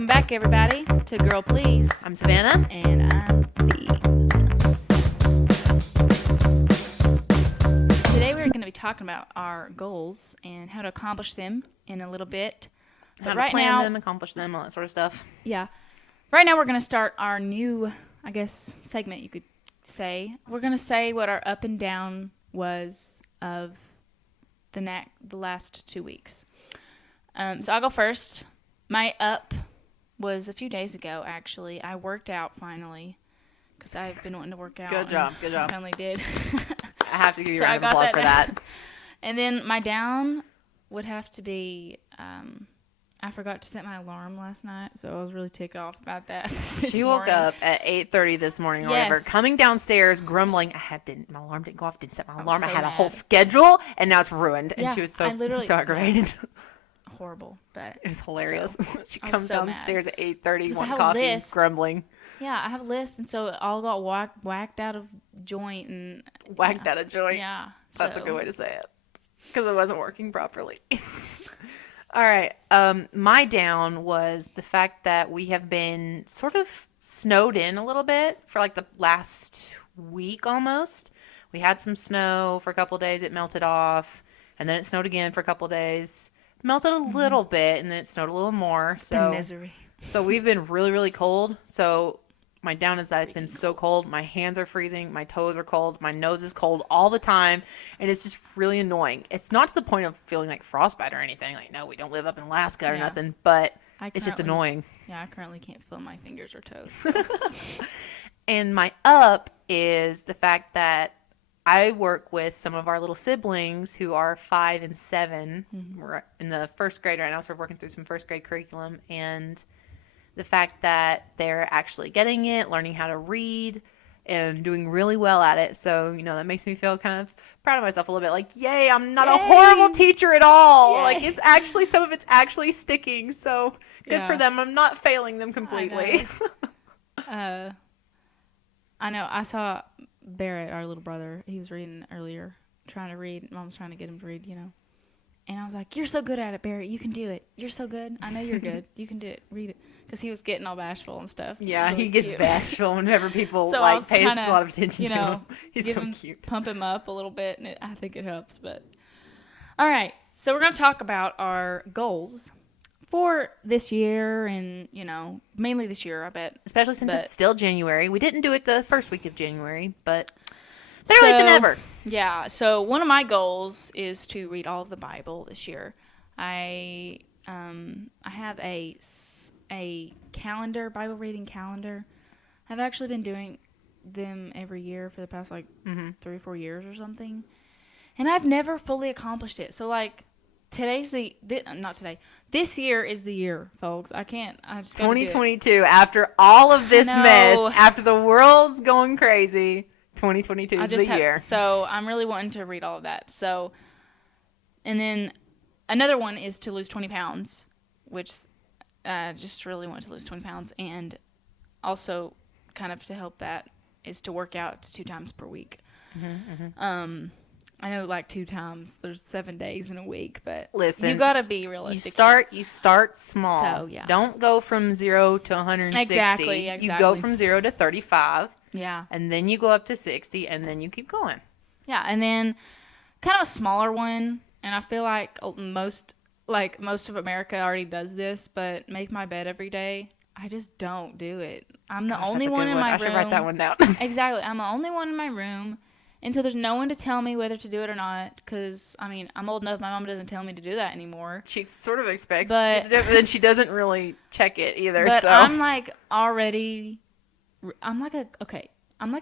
Welcome back, everybody, to Girl Please. I'm Savannah. And I'm Thee. Today we're going to be talking about our goals and how to accomplish them in a little bit. How to plan them, accomplish them, all that sort of stuff. Yeah. Right now we're going to start our new, I guess, segment, you could say. We're going to say what our up and down was of the last 2 weeks. So I'll go first. My up was a few days ago, actually. I worked out finally because I've been wanting to work out. Good job. I finally did. I have to give you a round of applause for that. And then my down would have to be, I forgot to set my alarm last night, so I was really ticked off about that. She woke up at 8:30 this morning or whatever, coming downstairs grumbling, my alarm didn't go off, didn't set my alarm. I had a whole schedule, and now it's ruined. And she was so aggravated. Horrible, but it was hilarious. So, she comes downstairs at 8:30, wanting coffee, and grumbling. Yeah, I have a list, and so it all got whacked out of joint. Out of joint? Yeah. That's a good way to say it, because it wasn't working properly. All right. My down was the fact that we have been sort of snowed in a little bit for like the last week almost. We had some snow for a couple of days. It melted off, and then it snowed again for a couple of days. Melted a little bit, and then it snowed a little more. So misery. So we've been really, really cold. So my down is that it's been so cold. My hands are freezing. My toes are cold. My nose is cold all the time. And it's just really annoying. It's not to the point of feeling like frostbite or anything. Like, no, we don't live up in Alaska or nothing. But it's just annoying. Yeah, I currently can't feel my fingers or toes. And my up is the fact that I work with some of our little siblings who are 5 and 7. Mm-hmm. We're in the first grade right now, so we're working through some first grade curriculum. And the fact that they're actually getting it, learning how to read, and doing really well at it. So, that makes me feel kind of proud of myself a little bit. Like, yay, I'm not a horrible teacher at all. Yay. Like, some of it's actually sticking. So, good for them. I'm not failing them completely. I know. I saw Barrett, our little brother, he was reading earlier, trying to read. Mom was trying to get him to read, And I was like, you're so good at it, Barrett. You can do it. You're so good. I know you're good. You can do it. Read it. Because he was getting all bashful and stuff. So yeah, really he gets bashful whenever people pay a lot of attention to him. He's so cute. Pump him up a little bit, and I think it helps. But all right, so we're going to talk about our goals for this year and, mainly this year, I bet. Especially since it's still January. We didn't do it the first week of January, but better late than never. Yeah, so one of my goals is to read all of the Bible this year. I have a calendar, Bible reading calendar. I've actually been doing them every year for the past 3 or 4 years or something. And I've never fully accomplished it. So this year is the year, folks. I just 2022, after all of this mess, after the world's going crazy, 2022 is the year. So I'm really wanting to read all of that. So, and then another one is to lose 20 pounds, which just really want to lose 20 pounds. And also kind of to help that is to work out 2 times per week. I know 2 times, there's 7 days in a week, but listen, you got to be realistic. You start small. So, yeah. Don't go from 0 to 160. Exactly. You go from 0 to 35. Yeah. And then you go up to 60, and then you keep going. Yeah, and then kind of a smaller one, and I feel like most of America already does this, but make my bed every day. I just don't do it. I'm the only one in my room. I should write that one down. Exactly. I'm the only one in my room. And so there's no one to tell me whether to do it or not, because, I'm old enough. My mom doesn't tell me to do that anymore. She sort of expects you to do it, but then she doesn't really check it either. But so. I'm like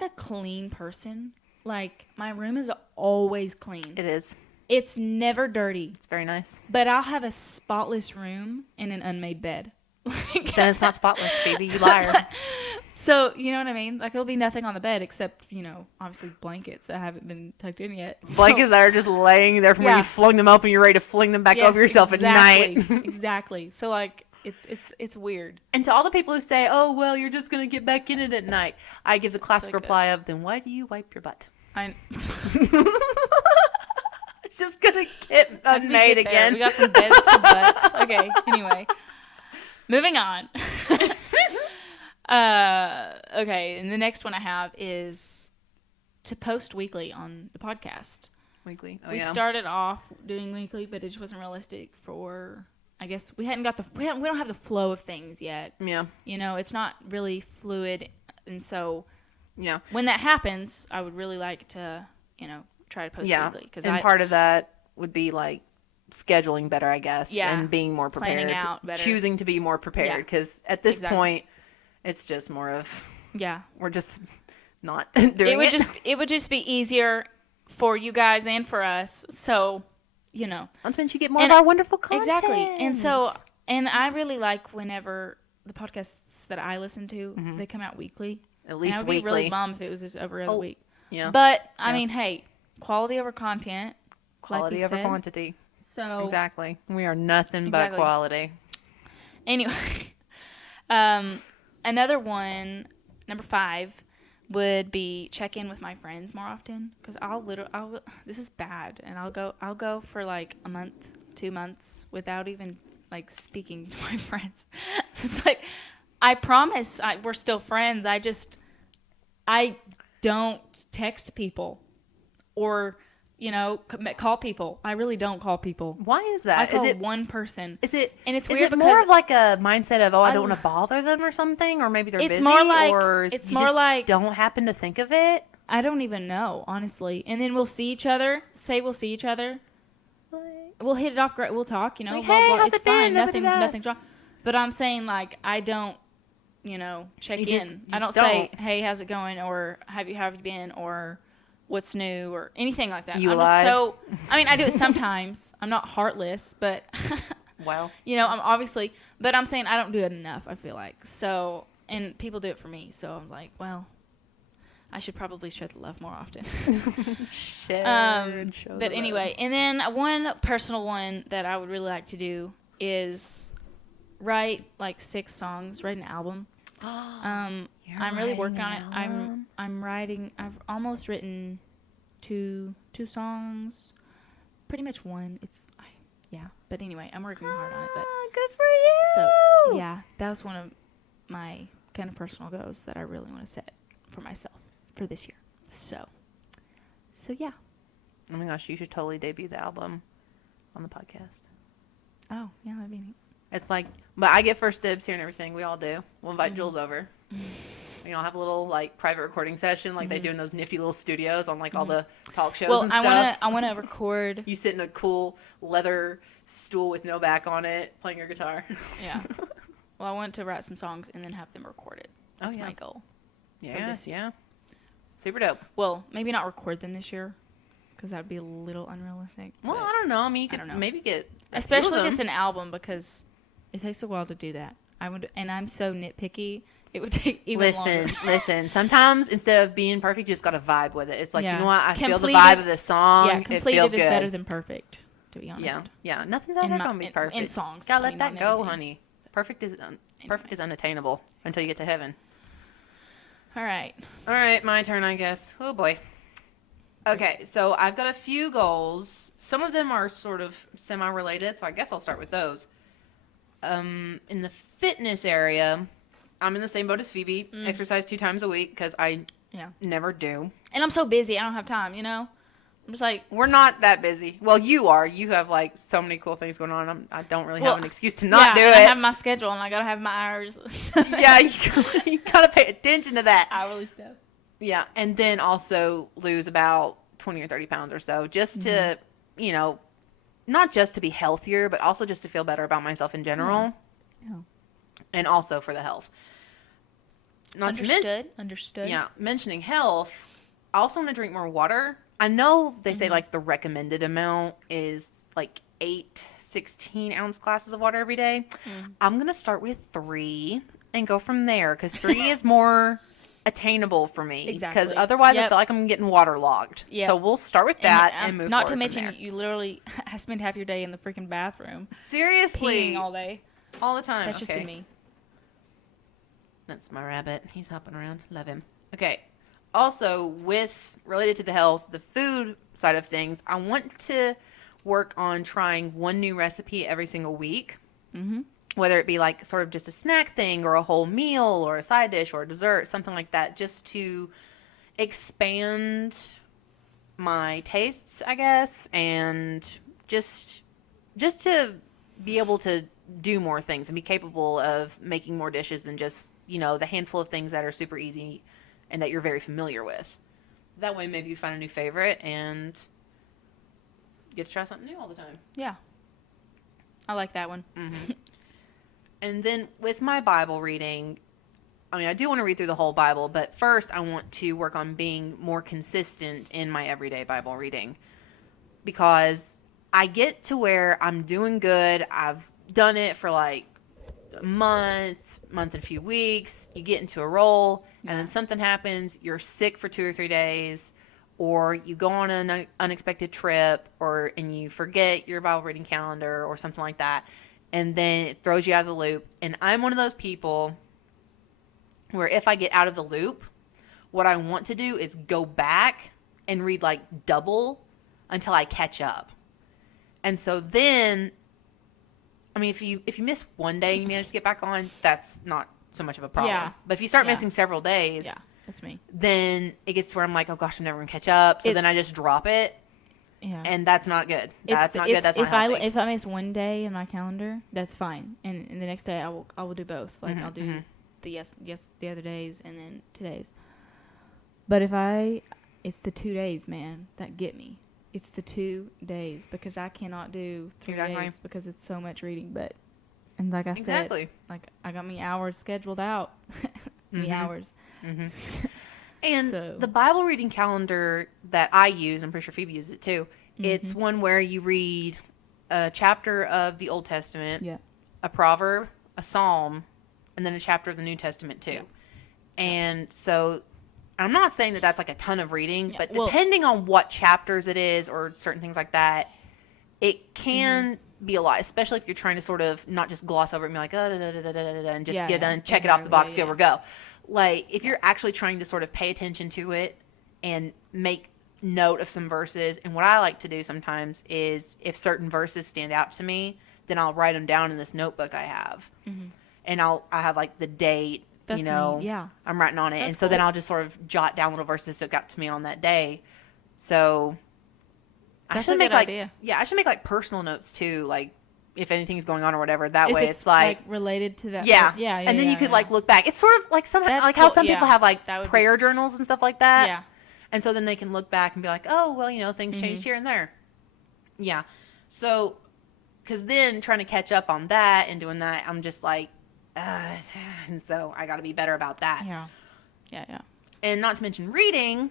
a clean person. Like, my room is always clean. It is. It's never dirty. It's very nice. But I'll have a spotless room and an unmade bed. Then it's not spotless, baby. You liar. So, you know what I mean? There'll be nothing on the bed except, obviously blankets that haven't been tucked in yet. Blankets that are just laying there from when you flung them up and you're ready to fling them back over yourself at night. Exactly. So, it's weird. And to all the people who say, oh, well, you're just going to get back in it at night, I give the classic reply of, then why do you wipe your butt? It's just going to get unmade again. We got from beds to butts. Okay, anyway. Moving on. Okay, and the next one I have is to post weekly on the podcast. Weekly. Oh, We started off doing weekly, but it just wasn't realistic for. I guess we hadn't got we don't have the flow of things yet. Yeah. It's not really fluid, and so Yeah. when that happens, I would really like to try to post weekly and part of that would be like scheduling better, I guess, and being more prepared, planning out better, choosing to be more prepared, because at this point, it's just more of we're just not doing it. It would just be easier for you guys and for us, so that means you get more of our wonderful content. Exactly, and I really like whenever the podcasts that I listen to they come out weekly. At least and I would weekly. be really bummed if it was just every other week. Yeah, but I mean, hey, quality over content, quality over quantity. So exactly, we are nothing but quality. Anyway, another one, number 5, would be check in with my friends more often, because this is bad, and I'll go for like a month, 2 months without even like speaking to my friends. It's like, I promise we're still friends. I don't text people or call people. I really don't call people. Why is that? I call one person. Is it? And it's is weird it because more of like a mindset of I don't want to bother them or something, or maybe they're busy, more like, or it's you more just like don't happen to think of it. I don't even know, honestly. And then we'll see each other. We'll see each other. We'll hit it off great. We'll talk. Like, blah, hey, blah. how's It's it been? fine. Nothing's wrong. But I'm saying like I don't. Check in. I don't say, "Hey, how's it going?" or "Have you been?" or "What's new?" or anything like that. You I'm alive? just I mean, I do it sometimes. I'm not heartless, but Well, I'm obviously. But I'm saying I don't do it enough. I feel like so, and people do it for me. So I was like, well, I should probably show the love more often. But anyway, and then one personal one that I would really like to do is write like 6 songs, write an album. I'm really working on it. I'm writing. I've almost written two songs, pretty much one. But anyway, I'm working hard on it. But good for you. So yeah, that was one of my kind of personal goals that I really want to set for myself for this year. So yeah. Oh my gosh, you should totally debut the album on the podcast. Oh yeah, that'd be neat. It's like, but I get first dibs here and everything. We all do. We'll invite Jules over. Have a little like private recording session like they do in those nifty little studios on like all the talk shows and stuff. I want to record. You sit in a cool leather stool with no back on it, playing your guitar. Yeah. Well, I want to write some songs and then have them recorded. That's my goal. Yeah. Yeah. Super dope. Well, maybe not record them this year, because that would be a little unrealistic. Well, I don't know. I mean, you could maybe get especially if it's an album, because it takes a while to do that. And I'm so nitpicky. It would take even longer. Listen. Sometimes instead of being perfect, you just got to vibe with it. It's like, you know what? I feel the Completed, vibe of this song. Yeah, completed it feels is good. better than perfect, to be honest. Yeah. Nothing's ever going to be perfect. In songs. Gotta let that go, honey. Perfect is unattainable until you get to heaven. All right, my turn, I guess. Oh, boy. Okay, so I've got a few goals. Some of them are sort of semi-related, so I guess I'll start with those. In the fitness area, I'm in the same boat as Phoebe. Exercise 2 times a week because I never do. And I'm so busy, I don't have time, I'm just like... We're not that busy. Well, you are. You have, like, so many cool things going on. I don't really have an excuse to not do it. I have my schedule, and I got to have my hours. Yeah, you got to pay attention to that. Hourly stuff. Yeah, and then also lose about 20 or 30 pounds or so just to, not just to be healthier, but also just to feel better about myself in general. Yeah. And also for the health. Understood. Yeah, mentioning health, I also want to drink more water. I know they say, like, the recommended amount is, like, 8 16-ounce glasses of water every day. I'm going to start with 3 and go from there, because 3 is more attainable for me. Exactly. Because otherwise I feel like I'm getting waterlogged. Yep. So we'll start with that and move not forward to mention, from there. you literally spend half your day in the freaking bathroom. Seriously. Peeing all day. All the time. That's just me. That's my rabbit. He's hopping around. Love him. Okay. Also, related to the health, the food side of things, I want to work on trying one new recipe every single week. whether it be like sort of just a snack thing or a whole meal or a side dish or a dessert, something like that, just to expand my tastes, I guess, and just to be able to do more things and be capable of making more dishes than just, the handful of things that are super easy and that you're very familiar with. That way maybe you find a new favorite and get to try something new all the time. Yeah. I like that one. Mm-hmm. And then with my Bible reading, I do want to read through the whole Bible, but first I want to work on being more consistent in my everyday Bible reading, because I get to where I'm doing good. I've done it for like a month and a few weeks. You get into a roll, and then something happens. You're sick for 2 or 3 days, or you go on an unexpected trip, and you forget your Bible reading calendar or something like that, and then it throws you out of the loop. And I'm one of those people where if I get out of the loop, what I want to do is go back and read like double until I catch up. And so then, if you miss one day and you manage to get back on, that's not so much of a problem. Yeah. But if you start missing several days, that's me. Then it gets to where I'm like, oh gosh, I'm never gonna catch up. So then I just drop it. Yeah. And that's not good. That's not good. That's not healthy. If I miss one day in my calendar, that's fine. And the next day I will do both. Like I'll do the other days and then today's. But it's the 2 days, man, that get me. It's the 2 days, because I cannot do 3 days because it's so much reading. And like I said, like I got me hours scheduled out. Hours. Mm-hmm. And the Bible reading calendar that I use, I'm pretty sure Phoebe uses it too. It's one where you read a chapter of the Old Testament, a proverb, a psalm, and then a chapter of the New Testament too. And so I'm not saying that that's like a ton of reading, but depending on what chapters it is or certain things like that, it can be a lot, especially if you're trying to sort of not just gloss over it and be like, and just get done, check it off the box, go. Like, if you're actually trying to sort of pay attention to it and make note of some verses, and what I like to do sometimes is if certain verses stand out to me, then I'll write them down in this notebook I have. And I have like the date, I'm writing on it. That's so then I'll just sort of jot down little verses that stuck out to me on that day. So that's a good idea. Yeah, I should make like personal notes too, like if anything's going on or whatever. That if way it's like related to that. Yeah. And then you could like look back. It's sort of like how some people have like prayer journals and stuff like that. Yeah. And so then they can look back and be like, oh, well, things changed here and there. Yeah. So, because then trying to catch up on that and doing that, I'm just like, and so I got to be better about that. Yeah. And not to mention reading,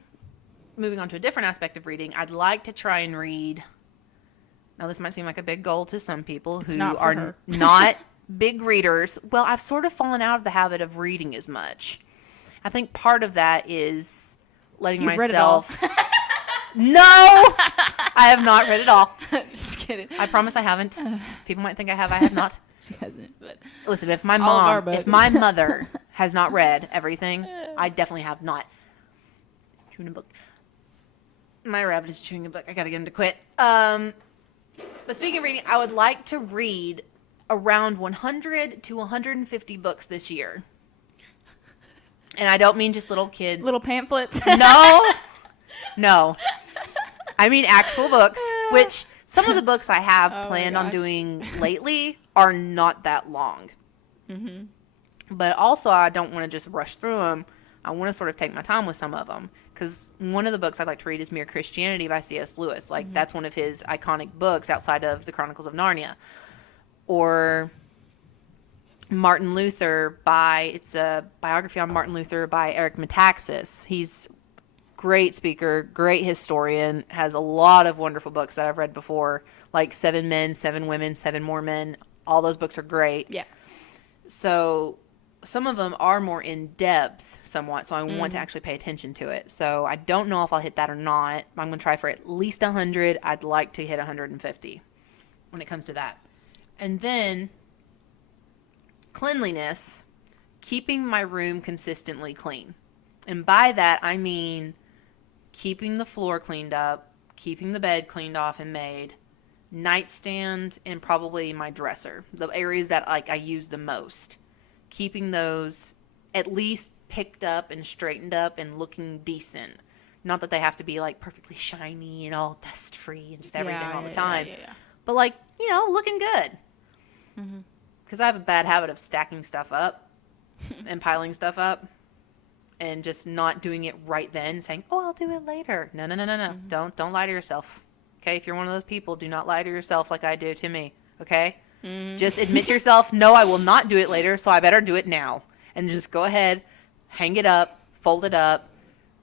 moving on to a different aspect of reading, I'd like to try and read. Now, this might seem like a big goal to some people who are not big readers. Well, I've sort of fallen out of the habit of reading as much. I think part of that is letting myself. Read it all. No, I have not read it all. Just kidding. I promise I haven't. People might think I have. I have not. She hasn't. But listen, if my mother has not read everything, I definitely have not. Chewing a book. My rabbit is chewing a book. I gotta get him to quit. But speaking of reading, I would like to read around 100 to 150 books this year. And I don't mean just little pamphlets. No. I mean actual books, which some of the books I have planned on doing lately are not that long. But also I don't want to just rush through them. I want to sort of take my time with some of them. Because one of the books I'd like to read is Mere Christianity by C.S. Lewis. Like, that's one of his iconic books outside of the Chronicles of Narnia. Or Martin Luther it's a biography on Martin Luther by Eric Metaxas. He's great speaker, great historian, has a lot of wonderful books that I've read before, like 7 Men, 7 Women, 7 More Men. All those books are great. Yeah. So some of them are more in depth somewhat, so I want to actually pay attention to it. So I don't know if I'll hit that or not. I'm going to try for at least 100. I'd like to hit 150 when it comes to that. And then cleanliness, keeping my room consistently clean. And by that, I mean keeping the floor cleaned up, keeping the bed cleaned off and made, nightstand, and probably my dresser. The areas that like I use the most. Keeping those at least picked up and straightened up and looking decent. Not that they have to be like perfectly shiny and all dust free and just everything all the time. Yeah. But like, looking good. Because I have a bad habit of stacking stuff up and piling stuff up and just not doing it right then, saying, "Oh, I'll do it later." No. Don't lie to yourself. Okay? If you're one of those people, do not lie to yourself like I do to me. Okay? Just admit to yourself, "No, I will not do it later, so I better do it now." And just go ahead, hang it up, fold it up,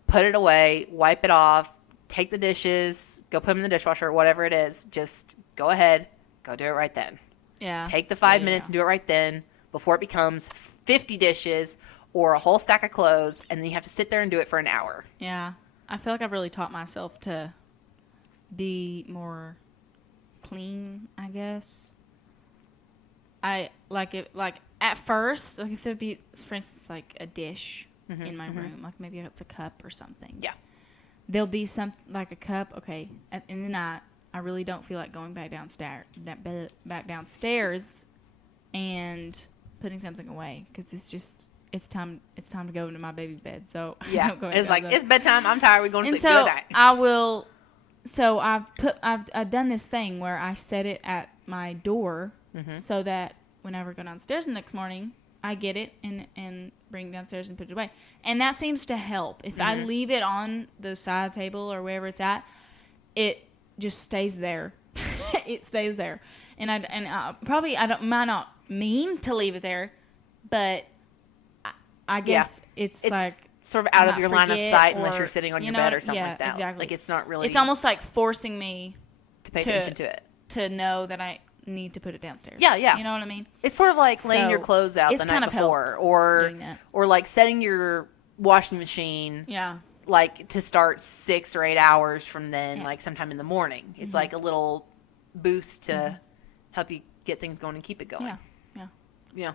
put it away, wipe it off, take the dishes, go put them in the dishwasher, whatever it is. Just go ahead, go do it right then. Yeah. Take the 5 minutes and do it right then before it becomes 50 dishes or a whole stack of clothes, and then you have to sit there and do it for an hour. Yeah. I feel like I've really taught myself to be more clean, I guess. I like it, like at first, like if there'd be, for instance, like a dish in my room, like maybe it's a cup or something. Yeah. There'll be something like a cup, okay, in the night, I really don't feel like going back downstairs and putting something away because it's time to go into my baby's bed. So yeah, I don't go back it's like downstairs. it's bedtime. I'm tired. We're going to And sleep. so Good night. I will. So I've done this thing where I set it at my door so that whenever I go downstairs the next morning, I get it and bring it downstairs and put it away. And that seems to help. If I leave it on the side table or wherever it's at, it just stays there. It stays there. And I might not mean to leave it there, but I guess it's like sort of out of your line of sight unless or, you're sitting on your bed or something like that. Exactly. Like it's not really. It's almost like forcing me to pay attention to it. To know that I need to put it downstairs. Yeah. You know what I mean? It's sort of like laying your clothes out the night before, or like setting your washing machine. Yeah. Like to start 6 or 8 hours from then, like sometime in the morning. It's like a little boost to help you get things going and keep it going. Yeah.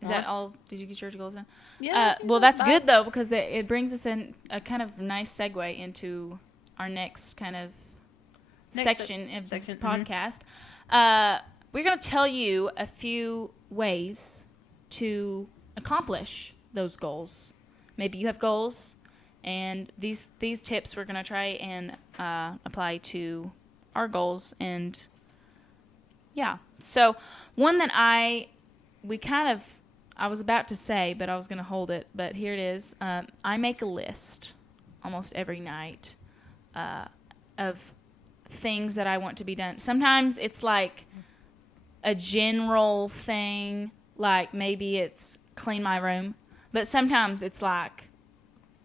Is that all? Did you get your goals done? Yeah. Well, that's good though because it brings us in a kind of nice segue into our next kind of section of this podcast. We're going to tell you a few ways to accomplish those goals. Maybe you have goals, and these tips we're going to try and apply to our goals. And yeah, so one that I was about to say, but I was going to hold it. But here it is. I make a list almost every night of things that I want to be done. Sometimes it's like a general thing, like maybe it's clean my room. But sometimes it's like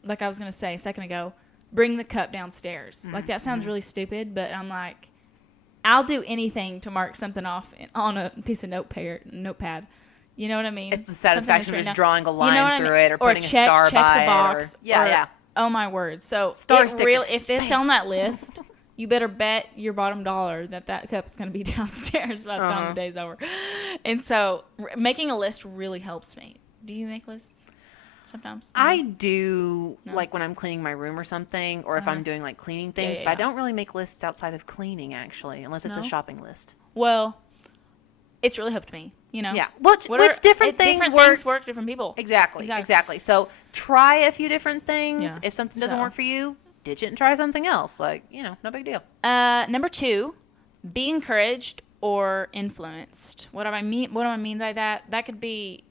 I was going to say a second ago, bring the cup downstairs. Like that sounds really stupid, but I'm like, I'll do anything to mark something off on a piece of notepad. You know what I mean? It's the satisfaction of just drawing a line through it or or putting a star by check the box. it. Yeah. Oh my word. So if it's on that list, you better bet your bottom dollar that cup is going to be downstairs by the time the day's over. And so making a list really helps me. Do you make lists sometimes? I do, like when I'm cleaning my room or something, or if I'm doing like cleaning things, but I don't really make lists outside of cleaning actually, unless it's a shopping list. Well, it's really helped me, you know? Yeah. Which different things work different people. Exactly. So try a few different things. Yeah. If something doesn't work for you, ditch it and try something else. Like, no big deal. Number 2, be encouraged or influenced. What do I mean by that? That could be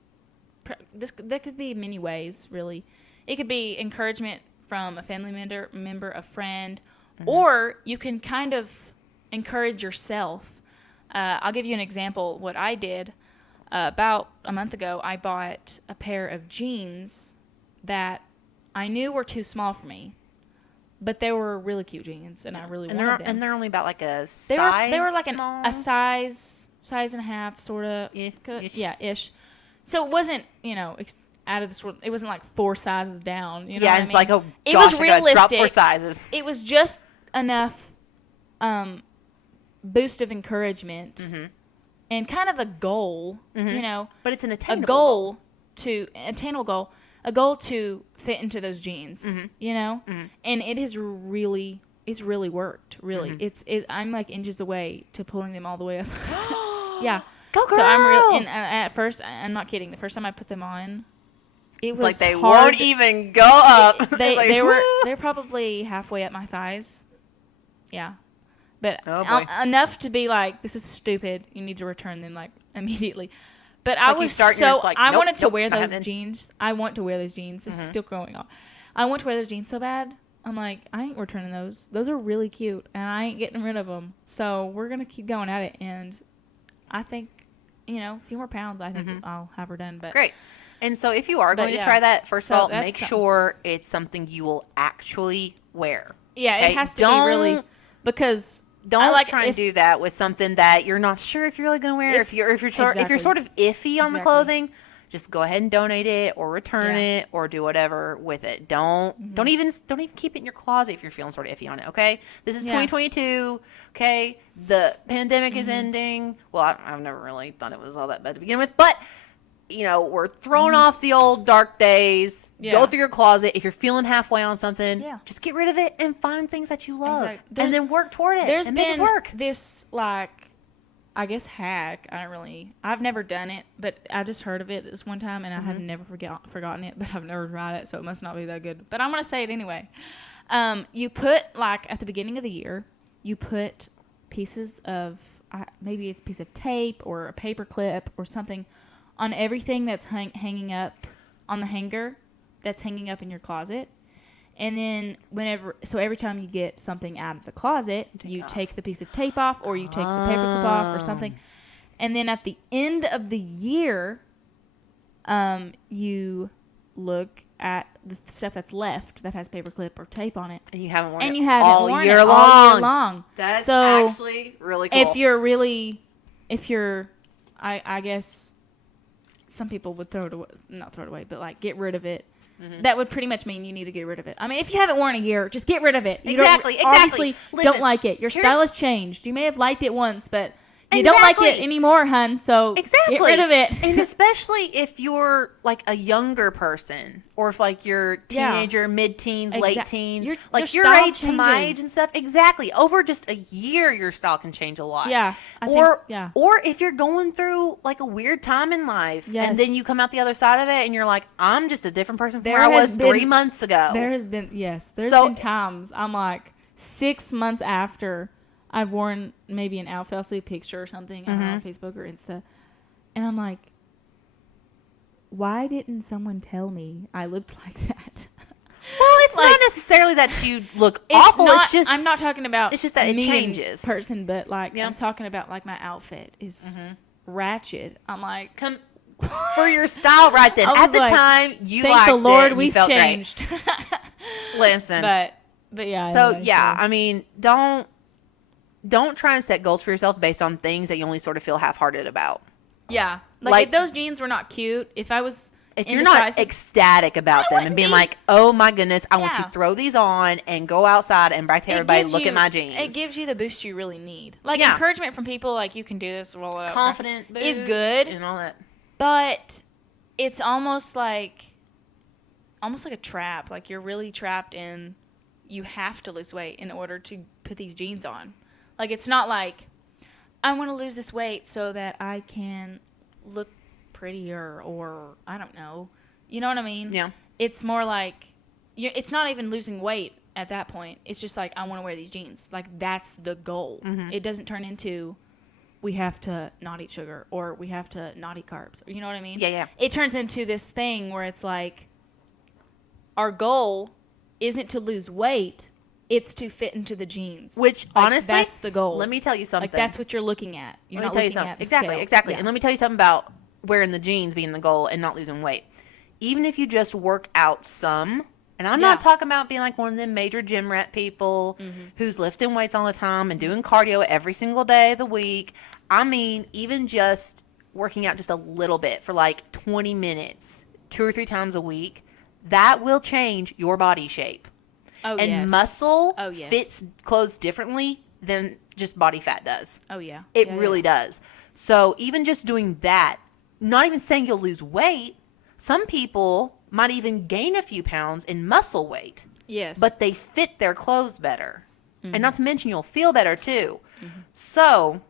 many ways, really. It could be encouragement from a family member, a friend, or you can kind of encourage yourself. I'll give you an example. What I did about a month ago, I bought a pair of jeans that I knew were too small for me, but they were really cute jeans, and I really wanted them. And they're only about like a size. They were like small? a size and a half, sort of. Yeah, ish. So it wasn't, out of this world. It wasn't like 4 sizes down. You know what I mean? Like, oh it gosh, was I gotta drop 4 realistic. sizes. It was just enough boost of encouragement and kind of a goal, But it's an attainable goal. A goal to fit into those jeans, and it has really it's really worked. Really, I'm like inches away to pulling them all the way up. Yeah. Go girl. So I'm real. And at first, I'm not kidding. The first time I put them on, it was like they hard. won't even go up. They're probably halfway up my thighs. Yeah. But enough to be like, this is stupid. You need to return them like immediately. But I was I wanted to wear those jeans. I want to wear those jeans. This is still going on. I want to wear those jeans so bad. I'm like, I ain't returning those. Those are really cute, and I ain't getting rid of them. So we're gonna keep going at it, and I think, a few more pounds, I think I'll have her done. But great. And so if you are going to try that, first of all, make sure it's something you will actually wear. Yeah, okay? It has to be really, because don't try and do that with something that you're not sure if you're really going to wear. If you're sort of iffy on the clothing, just go ahead and donate it or return it or do whatever with it. Don't even keep it in your closet if you're feeling sort of iffy on it. Okay, this is 2022. Okay, the pandemic is ending. Well, I've never really thought it was all that bad to begin with, but we're throwing off the old dark days. Yeah. Go through your closet. If you're feeling halfway on something, just get rid of it and find things that you love, and then work toward it. There's make it work. This I guess hack. I've never done it, but I just heard of it this one time, and I have never forgotten it, but I've never tried it, so it must not be that good. But I'm going to say it anyway. You put, at the beginning of the year, you put pieces of, maybe it's a piece of tape or a paper clip or something on everything that's hanging up on the hanger that's hanging up in your closet. And then every time you get something out of the closet, you take the piece of tape off, or you take the paper clip off or something. And then at the end of the year, you look at the stuff that's left that has paper clip or tape on it. And you haven't worn it all year long. That's actually really cool. If you're, I guess some people would not throw it away, but get rid of it. That would pretty much mean you need to get rid of it. I mean, if you haven't worn it a year, just get rid of it. You obviously don't like it. Your style has changed. You may have liked it once, but you don't like it anymore, hun. So get rid of it. And especially if you're a younger person, or if you're teenager, mid-teens, late teens, your age to my age and stuff. Exactly. Over just a year, your style can change a lot. Yeah. Or if you're going through a weird time in life, and then you come out the other side of it, and you're like, I'm just a different person from where I was 3 months ago. There's been times I'm 6 months after I've worn maybe an Alpha Sleep picture or something on Facebook or Insta, and I'm like, why didn't someone tell me I looked like that? Well, it's not necessarily that you look awful. It's just I'm not talking about. It's just that it changes. Person, but I'm talking about my outfit is ratchet. I'm like, come for your style right then. At the time, you thank the Lord we've changed. Listen, but yeah. So anyway, I mean, don't try and set goals for yourself based on things that you only sort of feel half-hearted about. Yeah. If those jeans were not cute, if you're not ecstatic about them and being like, oh my goodness, I want to throw these on and go outside and brag to everybody, look at my jeans. It gives you the boost you really need. Encouragement from people you can do this, roll it up. Confident boost. Is good. And all that. But it's almost like a trap. You're really trapped in, you have to lose weight in order to put these jeans on. It's not I want to lose this weight so that I can look prettier, or I don't know. You know what I mean? Yeah. It's more it's not even losing weight at that point. It's just I want to wear these jeans. That's the goal. Mm-hmm. It doesn't turn into we have to not eat sugar, or we have to not eat carbs. You know what I mean? Yeah, yeah. It turns into this thing where it's our goal isn't to lose weight. It's to fit into the jeans. Which, honestly, that's the goal. Let me tell you something. That's what you're looking at. You're not looking at the Exactly. scale. Yeah. And let me tell you something about wearing the jeans being the goal and not losing weight. Even if you just work out some, and I'm not talking about being one of them major gym rat people who's lifting weights all the time and doing cardio every single day of the week. I mean, even just working out just a little bit for 20 minutes, 2 or 3 times a week, that will change your body shape. Oh, and muscle fits clothes differently than just body fat does. Oh, yeah. It really does. So even just doing that, not even saying you'll lose weight, some people might even gain a few pounds in muscle weight. Yes. But they fit their clothes better. And not to mention you'll feel better too. So,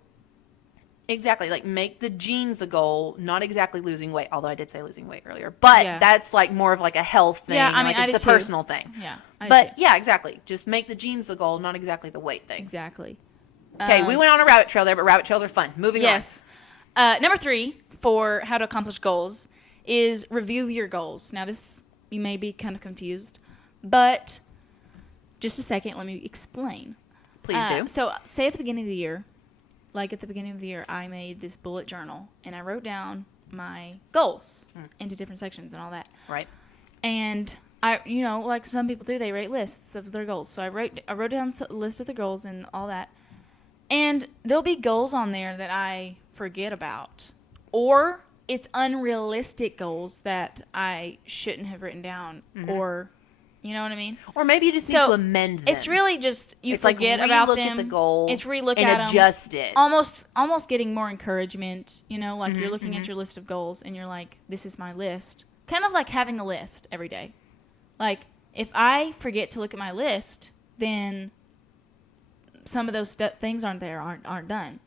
exactly, like make the jeans the goal, not exactly losing weight, although I did say losing weight earlier. But that's like more of like a health thing. Yeah, I mean, like it's a personal thing. Yeah. But yeah, exactly. Just make the jeans the goal, not exactly the weight thing. Exactly. Okay, we went on a rabbit trail there, but rabbit trails are fun. Moving on. Yes. Number 3 for how to accomplish goals is review your goals. Now, this, you may be kind of confused, but just a second, let me explain. Please do. So, say at the beginning of the year, I made this bullet journal, and I wrote down my goals into different sections and all that. Right. And I, like some people do, they write lists of their goals. So I wrote down a list of the goals and all that. And there'll be goals on there that I forget about. Or it's unrealistic goals that I shouldn't have written down. Or, you know what I mean? Or maybe you just need to amend them. It's really just it's forget like about them. Look at the goal. It's relook and at adjust them. it. Almost getting more encouragement. Like you're looking at your list of goals and you're like, this is my list. Kind of like having a list every day. Like if I forget to look at my list, then some of those things aren't done,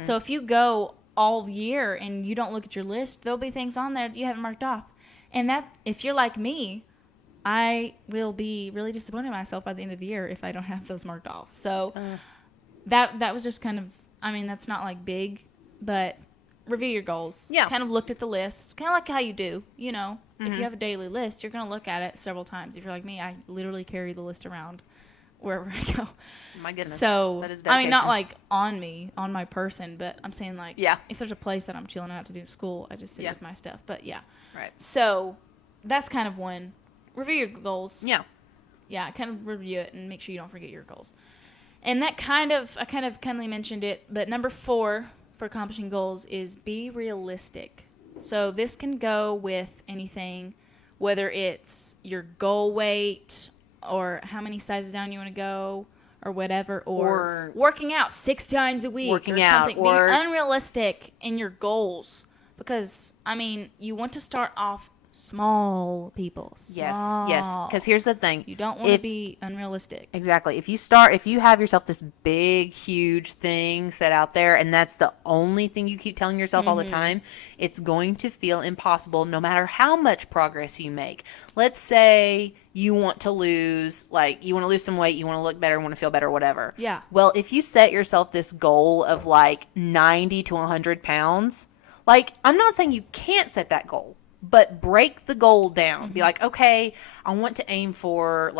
So if you go all year and you don't look at your list, there'll be things on there that you haven't marked off. And that, if you're like me, I will be really disappointed in myself by the end of the year if I don't have those marked off. So that was just kind of, that's not like big, but review your goals. Yeah. Kind of looked at the list, kind of like how you do, If you have a daily list, you're going to look at it several times. If you're like me, I literally carry the list around wherever I go. My goodness. So, that is dedication. not like on my person, but I'm saying like, yeah. if there's a place that I'm chilling out to do school, I just sit with my stuff. But yeah. Right. So, that's kind of one. Review your goals. Yeah. Yeah, kind of review it and make sure you don't forget your goals. And that I kind of kindly mentioned it, but number 4 for accomplishing goals is be realistic. So this can go with anything, whether it's your goal weight or how many sizes down you want to go or whatever, or working out 6 times a week or something. Being unrealistic in your goals because, you want to start off small, people. Small. Yes. Because here's the thing. You don't want to be unrealistic. Exactly. If you have yourself this big, huge thing set out there, and that's the only thing you keep telling yourself all the time, it's going to feel impossible no matter how much progress you make. Let's say you want to lose some weight, you want to look better, want to feel better, whatever. Yeah. Well, if you set yourself this goal of like 90 to 100 pounds, I'm not saying you can't set that goal. But break the goal down. Be like, okay, I want to aim for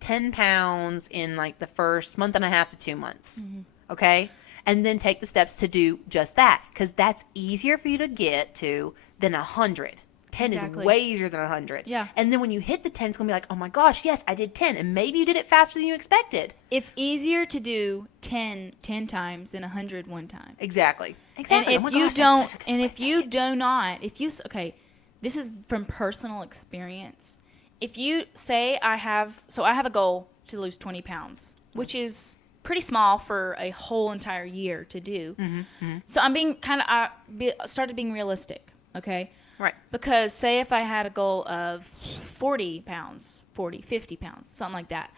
10 pounds in the first month and a half to 2 months. Okay? And then take the steps to do just that. Because that's easier for you to get to than 100. 10 is way easier than 100. Yeah. And then when you hit the 10, it's going to be like, oh my gosh, yes, I did 10. And maybe you did it faster than you expected. It's easier to do 10 times than 100 one time. Exactly. And if you do not, this is from personal experience. If you say I have a goal to lose 20 pounds, which is pretty small for a whole entire year to do. So I'm being started being realistic, okay? Right. Because say if I had a goal of 40 pounds, 50 pounds, something like that,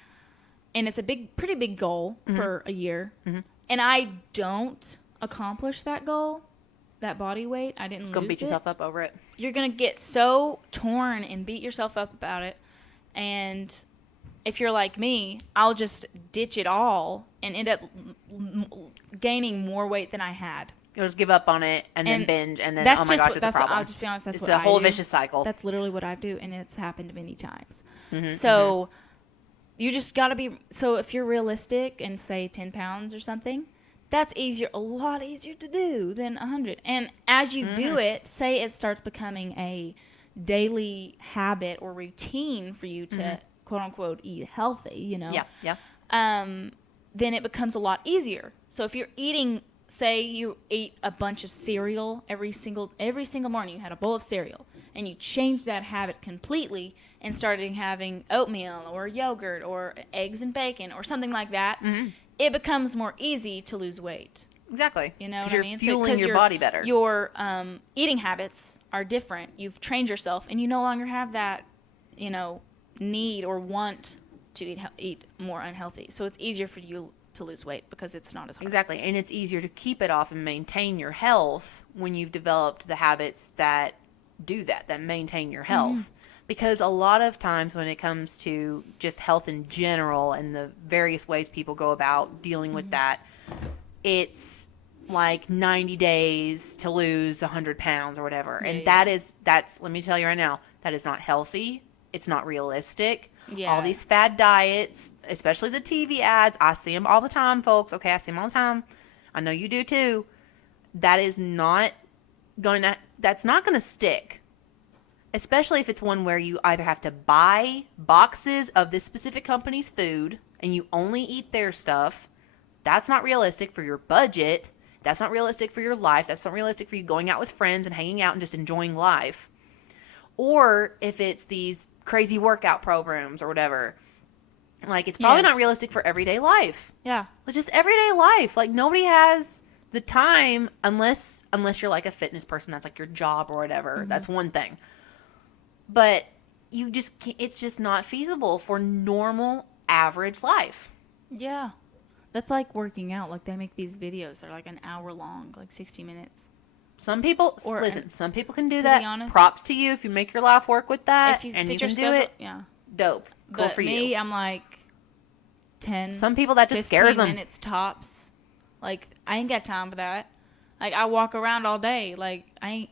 and it's a pretty big goal for a year, and I don't accomplish that goal, that body weight, I didn't lose it. It's going to beat yourself up over it. You're going to get so torn and beat yourself up about it. And if you're like me, I'll just ditch it all and end up gaining more weight than I had. You'll just give up on it and then binge and then, oh my gosh, it's a problem. I'll just be honest, it's a whole vicious cycle. That's literally what I do, and it's happened many times. So you just got to be, so if you're realistic and say 10 pounds or something, that's a lot easier to do than 100. And as you do it, say it starts becoming a daily habit or routine for you to quote unquote eat healthy, Yeah. Then it becomes a lot easier. So if you're eating, say you ate a bunch of cereal every single morning, you had a bowl of cereal, and you changed that habit completely and started having oatmeal or yogurt or eggs and bacon or something like that, it becomes more easy to lose weight. Exactly. You know what I mean? You're fueling your body better. Your eating habits are different. You've trained yourself, and you no longer have that, need or want to eat more unhealthy. So it's easier for you to lose weight because it's not as hard. Exactly. And it's easier to keep it off and maintain your health when you've developed the habits that do that maintain your health. Because a lot of times when it comes to just health in general and the various ways people go about dealing with that, it's like 90 days to lose 100 pounds or whatever. And that's, let me tell you right now, that is not healthy. It's not realistic. Yeah. All these fad diets, especially the TV ads, I see them all the time, folks. Okay, I see them all the time. I know you do too. That's not going to stick. Especially if it's one where you either have to buy boxes of this specific company's food and you only eat their stuff. That's not realistic for your budget. That's not realistic for your life. That's not realistic for you going out with friends and hanging out and just enjoying life. Or if it's these crazy workout programs or whatever. Like, it's probably not realistic for everyday life. Yeah. It's just everyday life. Like, nobody has the time unless you're like a fitness person. That's like your job or whatever. That's one thing. But you just can't, it's just not feasible for normal, average life. Yeah. That's like working out. Like, they make these videos. They're like an hour long, like 60 minutes. Some people, some people can do that. Be honest, props to you if you make your life work with that and you can do it. Yeah. Dope. Cool but for me, you. I'm like 10. Some people that just scares them. 15 minutes tops. Like, I ain't got time for that. Like, I walk around all day. Like, I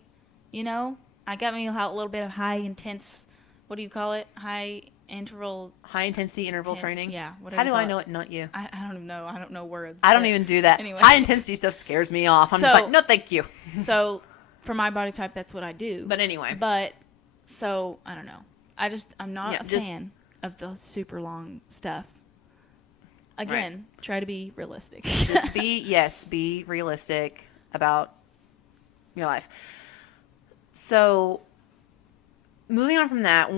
got me a little bit of high intense, what do you call it? High intensity interval training. Yeah. How do I know it? Not you. I don't even know. I don't know words. I don't even do that. Anyway. High intensity stuff scares me off. I'm just like, no, thank you. So for my body type, that's what I do. But anyway. So I don't know. I'm not a fan of the super long stuff. Again, try to be realistic. Just be realistic about your life. So moving on from that,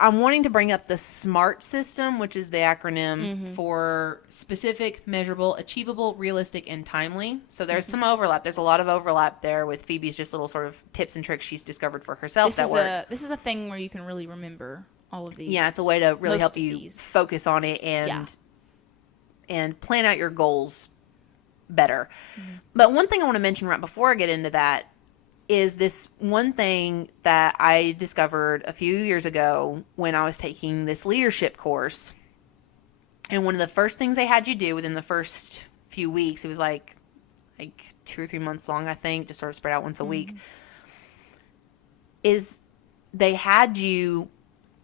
I'm wanting to bring up the SMART system, which is the acronym for specific, measurable, achievable, realistic, and timely. So there's some overlap. There's a lot of overlap there with Phoebe's just little sort of tips and tricks she's discovered for herself This is a thing where you can really remember all of these. Yeah, it's a way to really help you focus on it and plan out your goals better. But one thing I want to mention right before I get into that is this one thing that I discovered a few years ago when I was taking this leadership course. And one of the first things they had you do within the first few weeks, it was like 2 or 3 months long, I think, just sort of spread out once a week, is they had you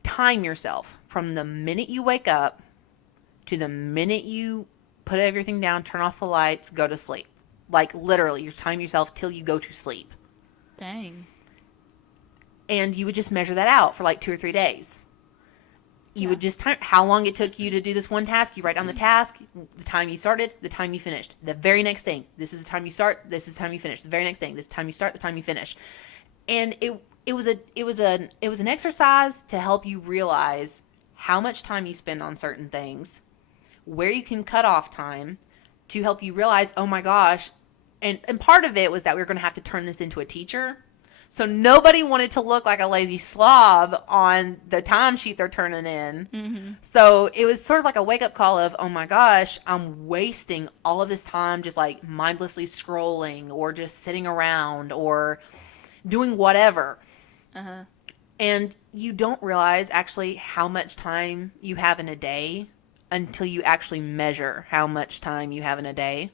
time yourself from the minute you wake up to the minute you put everything down, turn off the lights, go to sleep. Like, literally, you time yourself till you go to sleep. Dang. And you would just measure that out for like 2 or 3 days. You would just time how long it took you to do this one task. You write down the task, the time you started, the time you finished. The very next thing. This is the time you start. This is the time you finish. The very next thing. This is the time you start. The time you finish. And it was an exercise to help you realize how much time you spend on certain things, where you can cut off time, to help you realize, oh my gosh. And part of it was that we were going to have to turn this into a teacher. So nobody wanted to look like a lazy slob on the timesheet they're turning in. So it was sort of like a wake-up call of, oh my gosh, I'm wasting all of this time just like mindlessly scrolling or just sitting around or doing whatever. And you don't realize actually how much time you have in a day until you actually measure how much time you have in a day.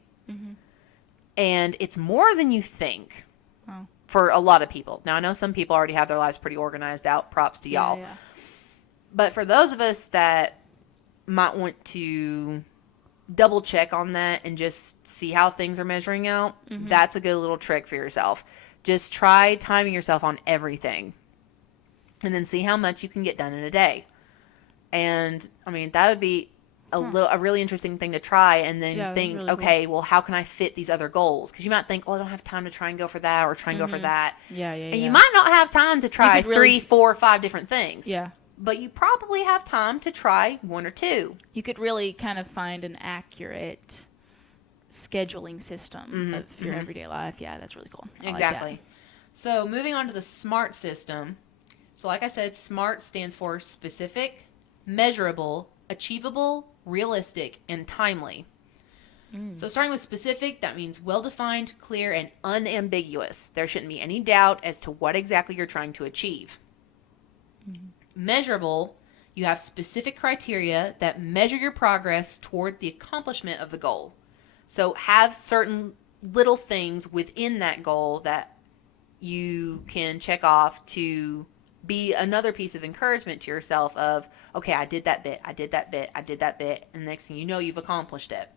And it's more than you think. Wow. For a lot of people. Now, I know some people already have their lives pretty organized out. Props to y'all. Yeah. But for those of us that might want to double check on that and just see how things are measuring out, that's a good little trick for yourself. Just try timing yourself on everything. And then see how much you can get done in a day. And, I mean, that would be a really interesting thing to try, and then think, really okay, well, how can I fit these other goals? Because you might think, I don't have time to try and go for that or try and go for that. And you might not have time to try 3, 4, 5 different things. Yeah. But you probably have time to try 1 or 2. You could really kind of find an accurate scheduling system of your everyday life. Yeah, that's really cool. Exactly. Like so moving on to the SMART system. So like I said, SMART stands for specific, measurable, achievable, realistic, and timely. So starting with specific, that means well-defined, clear, and unambiguous. There shouldn't be any doubt as to what exactly you're trying to achieve. Measurable, you have specific criteria that measure your progress toward the accomplishment of the goal. So have certain little things within that goal that you can check off to be another piece of encouragement to yourself of, okay, I did that bit, I did that bit, I did that bit, and the next thing you know, you've accomplished it.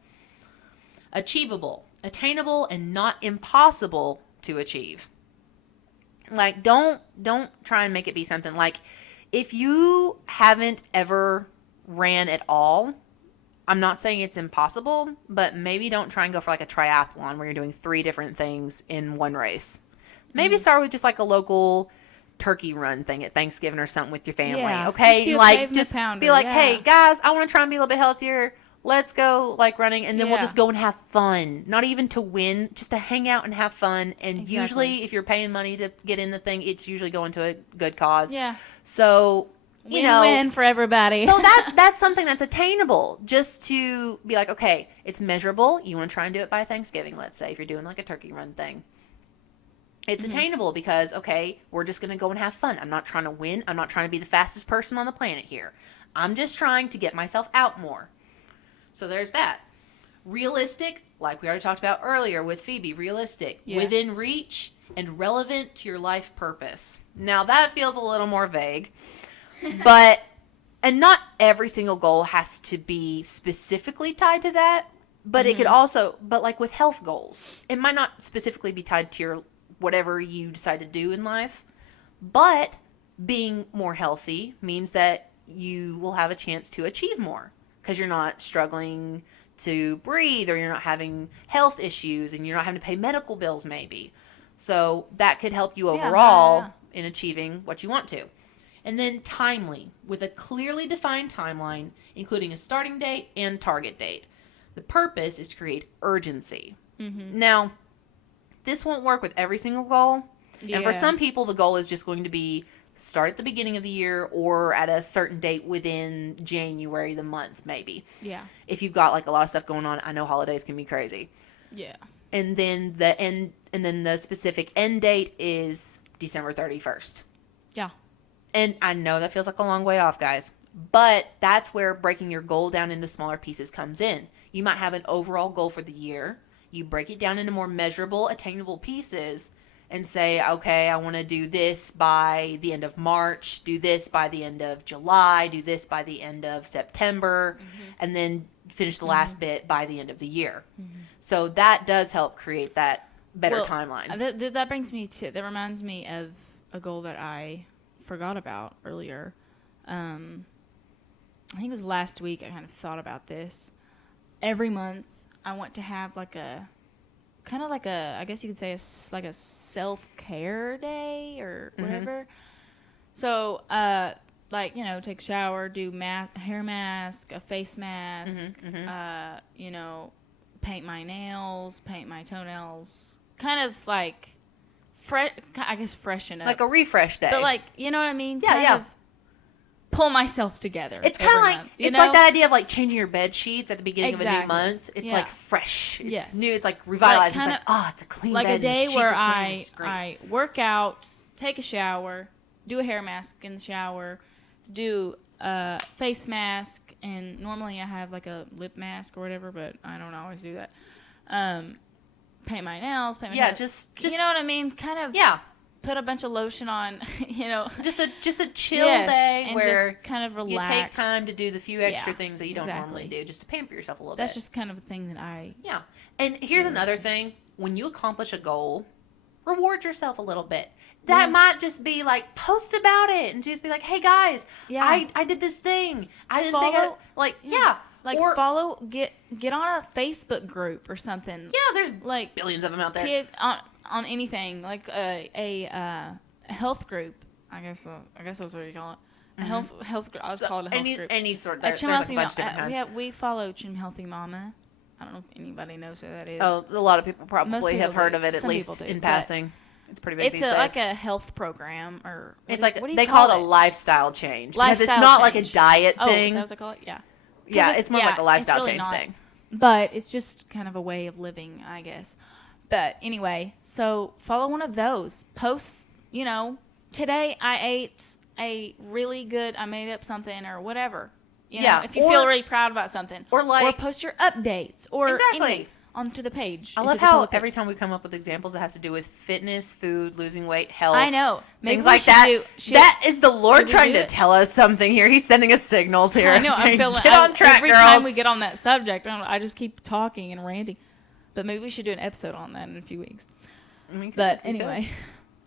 Achievable, attainable, and not impossible to achieve. Like, don't try and make it be something like, if you haven't ever ran at all, I'm not saying it's impossible, but maybe don't try and go for like a triathlon where you're doing 3 different things in one race. Maybe start with just like a local turkey run thing at Thanksgiving or something with your family. Yeah, Okay, just do a like pavement just pounder, be like, yeah. hey guys, I want to try and be a little bit healthier. Let's go like running, and then we'll Yeah. just go and have fun. Not even to win, just to hang out and have fun. And Exactly. usually, if you're paying money to get in the thing, it's usually going to a good cause. Yeah. So you know, Win-win for everybody. so that's something that's attainable. Just to be like, okay, it's measurable. You want to try and do it by Thanksgiving, let's say, if you're doing like a turkey run thing. It's attainable because, okay, we're just going to go and have fun. I'm not trying to win. I'm not trying to be the fastest person on the planet here. I'm just trying to get myself out more. So there's that. Realistic, like we already talked about earlier with Phoebe, realistic, Yeah. within reach, and relevant to your life purpose. Now that feels a little more vague, but, and not every single goal has to be specifically tied to that, but it could also, but like with health goals, it might not specifically be tied to your, whatever you decide to do in life, but being more healthy means that you will have a chance to achieve more. Because you're not struggling to breathe, or you're not having health issues, and you're not having to pay medical bills maybe. So that could help you overall in achieving what you want to. And then timely, with a clearly defined timeline, including a starting date and target date. The purpose is to create urgency. Now, this won't work with every single goal. And for some people, the goal is just going to be start at the beginning of the year or at a certain date within January, the month, maybe. Yeah. If you've got like a lot of stuff going on, I know holidays can be crazy. Yeah. And then the specific end date is December 31st. Yeah. And I know that feels like a long way off, guys, but that's where breaking your goal down into smaller pieces comes in. You might have an overall goal for the year. You break it down into more measurable, attainable pieces and say, okay, I want to do this by the end of March, do this by the end of July, do this by the end of September, and then finish the last bit by the end of the year. So that does help create that better timeline. That reminds me of a goal that I forgot about earlier. I think it was last week I kind of thought about this. Every month I want to have like a kind of like a, I guess you could say like a self-care day or whatever. So, like, you know, take a shower, do hair mask, a face mask, you know, paint my nails, paint my toenails, kind of like, freshen up. Like a refresh day. But like, you know what I mean? Yeah, kind of pull myself together. It's kind of like, month, it's like that idea of like changing your bed sheets at the beginning of a new Exactly. month. It's like fresh. It's new. It's like Like revitalized. kinda, it's like, it's a clean like bed. a day and the where sheets are clean, it's great. I work out, take a shower, do a hair mask in the shower, do a face mask, and normally I have like a lip mask or whatever, but I don't always do that. Paint my nails, paint my hair. just you know what I mean? Kind of put a bunch of lotion on, you know. Just a chill day and where just kind of relax. you take time to do the few extra things that you don't exactly. normally do, just to pamper yourself a little That's bit. just kind of a thing that I... Yeah. And here's another thing. When you accomplish a goal, reward yourself a little bit. That might just be like, post about it and just be like, hey guys, I did this thing. I didn't think I, like, Like, or, follow, get on a Facebook group or something. Yeah, there's like billions of them out there. On anything, like a health group. I guess that's what you call it. A health group. I'll call it a health group. Any sort. There's like a bunch of different kinds. We follow Chim Healthy Mama. I don't know if anybody knows who that is. Oh, a lot of people probably have heard of it, at Some least people do, in passing. It's pretty big these days. Like a health program, or it's like they call it a lifestyle change because it's not like a diet thing. Is that what they call it? Yeah. Yeah, it's more like a lifestyle change thing. But it's just kind of a way of living, I guess. But anyway, so follow one of those. Post, today I ate a really good, I made up something or whatever. If you feel really proud about something. Or post your updates or exactly. Onto the page. I love how every time we come up with examples that has to do with fitness, food, losing weight, health. I know. Maybe things like that. That is the Lord trying to tell us something here. He's sending us signals here. I know. I'm feeling get on track, every girls. time we get on that subject, I just keep talking and ranting. But maybe we should do an episode on that in a few weeks. But anyway,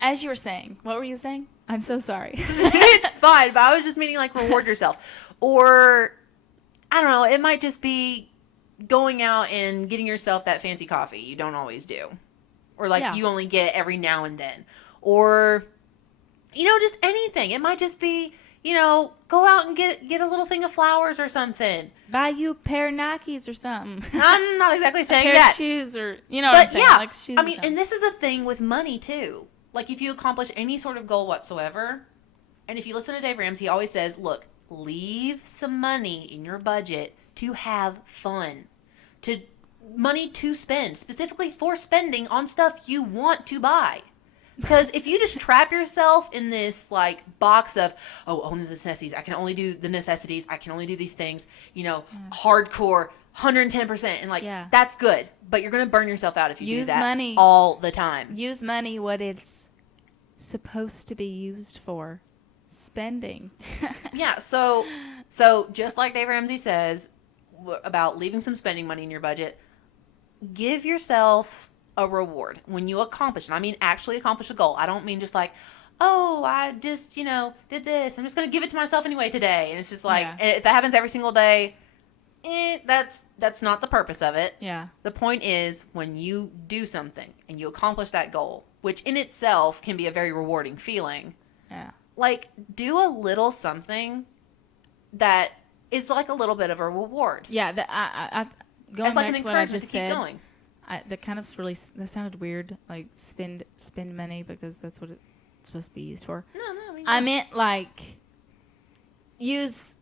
as you were saying, what were you saying? I'm so sorry. It's fine. But I was just meaning like reward yourself. Or, I don't know, it might just be going out and getting yourself that fancy coffee you don't always do. Or you only get every now and then. Or, just anything. It might just be, go out and get a little thing of flowers or something. Buy you a pair of Nikes or something. I'm not exactly saying a pair that. Of shoes or, what I'm saying. Yeah, like shoes I mean, and this is a thing with money too. Like if you accomplish any sort of goal whatsoever, and if you listen to Dave Ramsey, he always says, look, leave some money in your budget to have fun. Money to spend, specifically for spending on stuff you want to buy. Because if you just trap yourself in this box of, only the necessities, I can only do the necessities, I can only do these things, hardcore, 110%, and that's good. But you're going to burn yourself out if you do that money all the time. Use money what it's supposed to be used for. Spending. Yeah, so just like Dave Ramsey says about leaving some spending money in your budget, give yourself a reward when you accomplish, and I mean actually accomplish a goal. I don't mean just I just, did this. I'm just going to give it to myself anyway today. And it's just if that happens every single day, that's not the purpose of it. Yeah. The point is when you do something and you accomplish that goal, which in itself can be a very rewarding feeling. Yeah. Do a little something that is a little bit of a reward. Yeah, going back to what I just said, that kind of that sounded weird. Spend money because that's what it's supposed to be used for. No. I meant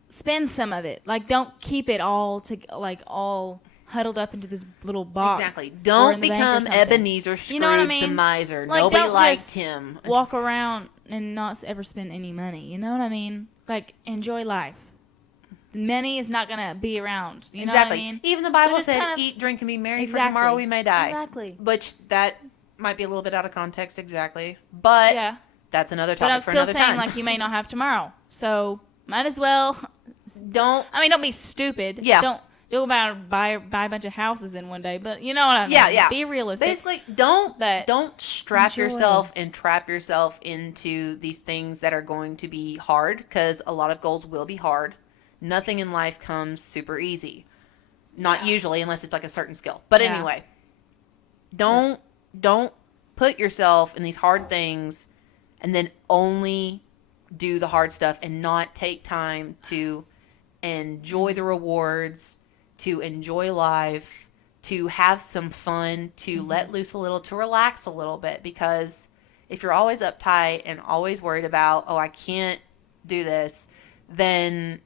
spend some of it. Don't keep it all all huddled up into this little box. Exactly. Don't become Ebenezer Scrooge the miser. Nobody likes him. Walk around and not ever spend any money. You know what I mean? Enjoy life. The money is not going to be around. You know what I mean? Even the Bible said, eat, drink, and be merry, for tomorrow we may die. Exactly. Which that might be a little bit out of context, exactly. But that's another topic for another time. But I'm still saying, you may not have tomorrow. So, might as well. Don't be stupid. Yeah. Don't buy a bunch of houses in one day. But you know what I mean? Yeah. Be realistic. Basically, don't strap yourself and trap yourself into these things that are going to be hard, because a lot of goals will be hard. Nothing in life comes super easy. Not usually, unless it's a certain skill. But anyway, don't put yourself in these hard things and then only do the hard stuff and not take time to enjoy the rewards, to enjoy life, to have some fun, to let loose a little, to relax a little bit. Because if you're always uptight and always worried about, I can't do this, then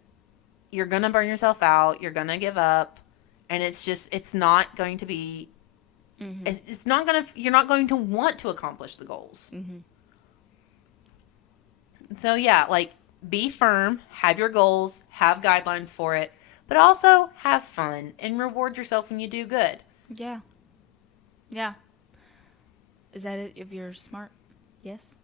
you're going to burn yourself out. You're going to give up. And it's not going to be, you're not going to want to accomplish the goals. Mm-hmm. So be firm, have your goals, have guidelines for it, but also have fun and reward yourself when you do good. Yeah. Yeah. Is that it if you're smart? Yes?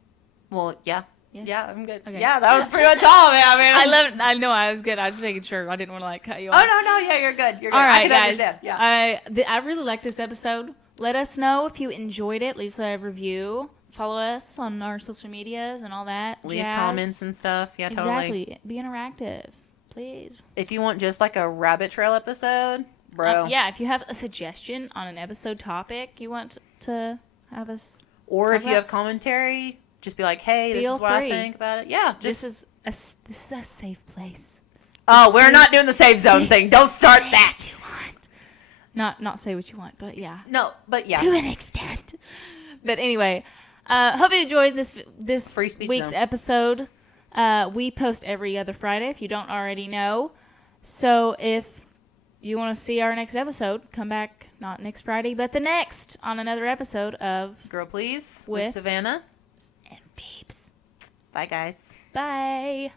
Well, yeah. Yes. Yeah, I'm good. Okay. Yeah, that was pretty much all of it. I love it. I know I was good. I was just making sure. I didn't want to cut you off. Oh, no. Yeah, you're good. You're good. All right, I can guys. understand. Yeah. I really liked this episode. Let us know if you enjoyed it. Leave us a review. Follow us on our social medias and all that. Leave comments and stuff. Yeah, totally. Exactly. Be interactive, please. If you want just a rabbit trail episode, bro. If you have a suggestion on an episode topic you want to have us. Or if you have commentary, just be like, hey, this is what I think about it. Yeah. This is a safe place. We're not doing the safe zone thing. Don't start that. What you want. Not say what you want, but yeah. No, but yeah. To an extent. But anyway, Hope you enjoyed this Free speech week's zone. episode. We post every other Friday, if you don't already know. So if you want to see our next episode, come back not next Friday, but the next on another episode of Girl Please with Savannah and Beeps. Bye, guys. Bye.